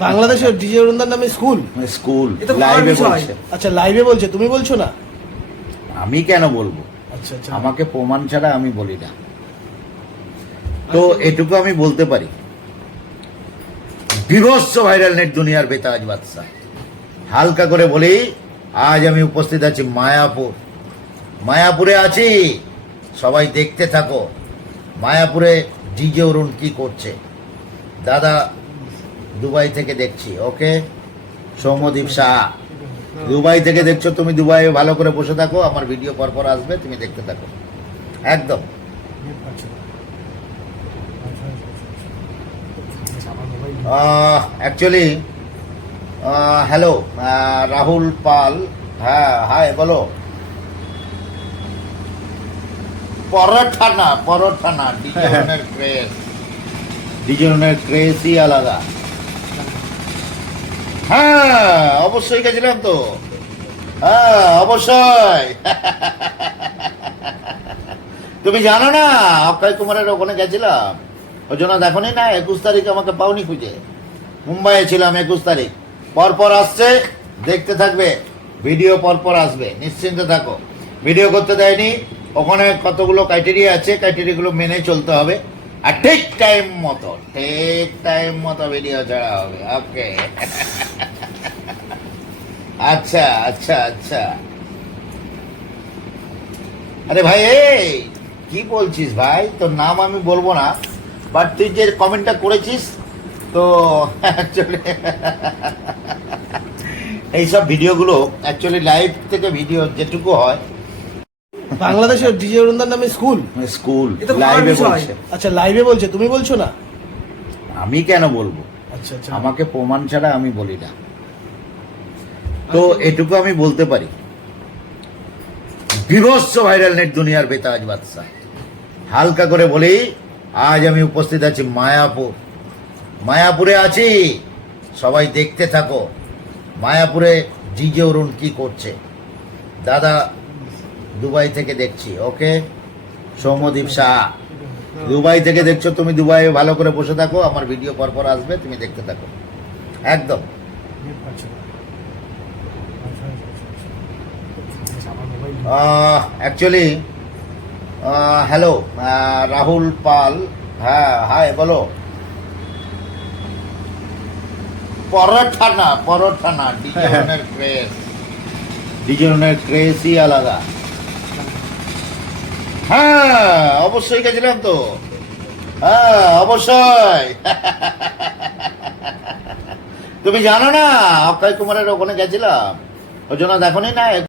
বাংলাদেশের ডিজে অরুণদার নামে school? School তো ভাবার লাইভে বলছে। আচ্ছা লাইভে বলছে তুমি বলছো না? আমি কেন বলব? আচ্ছা আচ্ছা। আমাকে প্রমাণ ছাড়া আমি বলি না। তো এটুকু আমি বলতে পারি। বিভৎস ভাইরাল নেট দুনিয়ার বেতাজ বাদশা হালকা করে বলি আজ আমি উপস্থিত আছি মায়াপুর। মায়াপুরে আছি। সবাই দেখতে থাকো। মায়াপুরে ডিজে অরুণ কি করছে? দাদা দুবাই থেকে দেখছি ওকে? সৌম্যদীপ শাহ। দুবাই থেকে দেখছ তুমি দুবাই ভালো করে বসে থাকো আমার ভিডিও পরপর আসবে তুমি দেখতে থাকো। একদম। অ্যাকচুয়ালি হ্যালো রাহুল পাল হ্যাঁ হাই বলো। পরোটা না পরোটা না ডিজনের ক্রেজ ডিজনের ক্রেজই আলাদা। হ্যাঁ অবশ্যই গেছিলাম তো। হ্যাঁ অবশ্যই। তুমি জানো না, অক্ষয় কুমারের ওখানে গেছিলাম। ওই জন্য দেখো না একুশ তারিখ আমাকে পাওনি খুঁজে। মুম্বাইয়ে ছিলাম একুশ তারিখ। পরপর আসছে, দেখতে থাকবে। ভিডিও পরপর আসবে, নিশ্চিন্তে থাকো। ভিডিও করতে দেয়নি, ওখানে কতগুলো ক্রাইটেরিয়া আছে ক্রাইটেরিয়াগুলো মেনে চলতে হবে। আর ঠিক টাইম মতো, ঠিক টাইম মতো ভিডিও ছাড়া হবে ওকে আচ্ছা আচ্ছা আচ্ছা। আরে ভাই এই কি বলছিস ভাই? তোর নাম আমি বলব না বাট তুই যে কমেন্টটা করেছিস তো অ্যাকচুয়ালি এইসব ভিডিওগুলো অ্যাকচুয়ালি লাইভ থেকে ভিডিও যেটুকু হয়। বাংলাদেশের ডিজে অরুণদার নামে স্কুল? স্কুল লাইভে বলছে। আচ্ছা লাইভে বলছে তুমি বলছো না? আমি কেন বলব? আচ্ছা আচ্ছা। আমাকে প্রমাণ ছাড়া আমি বলি না। তো এটুকু আমি বলতে পারি। বিভৎস ভাইরাল নেট দুনিয়ার বেতাজ বাদশা হালকা করে বলি, আজ আমি উপস্থিত আছি মায়াপুর। মায়াপুরে আছি। সবাই দেখতে থাকো। মায়াপুরে ডিজে অরুণ কি করছে? দাদা, দুবাই থেকে দেখছি, ওকে? সৌম্যদীপ শাহ। দুবাই থেকে দেখছ, তুমি দুবাই ভালো করে বসে থাকো, আমার ভিডিও পরপর আসবে, তুমি দেখতে থাকো। একদম। অ্যাকচুয়ালি হ্যালো রাহুল পাল হ্যাঁ হাই বলো। পরোটা না পরোটা না ডিজনের ক্রেজ ডিজনের ক্রেজই আলাদা। হ্যাঁ অবশ্যই গেছিলাম তো। হ্যাঁ অবশ্যই। তুমি জানো না অক্ষয় কুমারের ওখানে গেছিলাম। ওই জন্য দেখো না